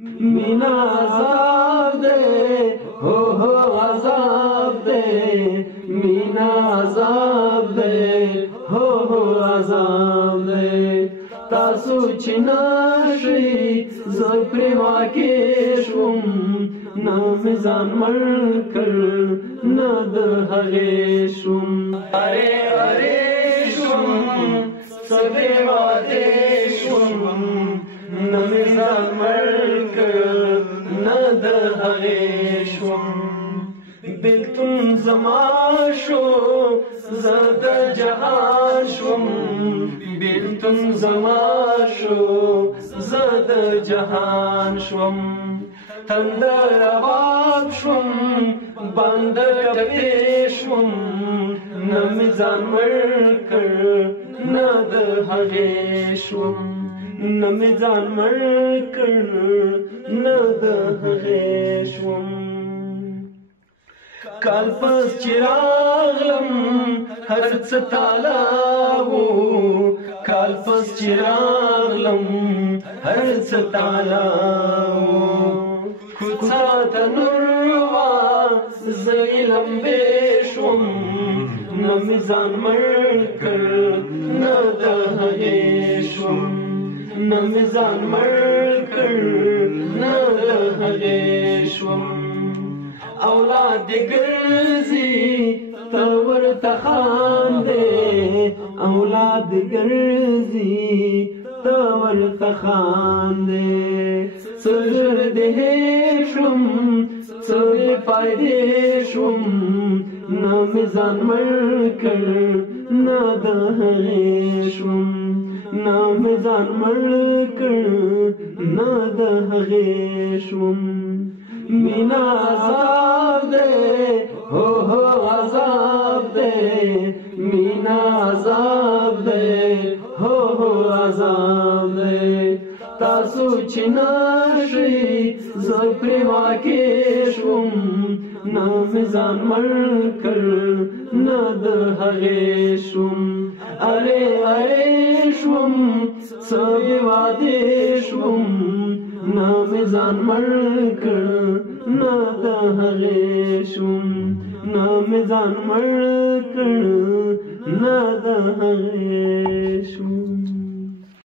مینا عذاب دے ہو عذاب دے مینا عذاب دے ہو عذاب دے تاسو چناشی زپری واکیشم نام زان مرکر ند حریشم ارے شم سبی وادیشم نمیزان مرکر ند حریشم بلتن زمان شو زد جهان شوم بلتن زمان شو زد جهان شوم تندر آباد شوم بندر کپی شوم نمیزان مرکر ند حریشم نمیزان مرکر ند حریشم کال پس چراغلم هر څه تالاو کال پس چراغلم هر څه تالاو کوڅه ته نور زیلم بشم نمیزان مرکر ند حریشم نمیزان مرکر ند حریشم اولاد گرزی تور تخاندے اولاد گرزی تور تخاندے سجر دہشم سبی فائدشم نمیزان مرکر ند حریشم نمیزان مرکر ند حریشم مینا عذاب دے ہو عذاب دے مینا عذاب دے ہو عذاب دے تاسو چناشی زپری واکیشم نمیزان مرکر ند حریشم ارے شوم سبی وادیشم نمیزان مرکر ند حریشم نمیزان مرکر ند حریشم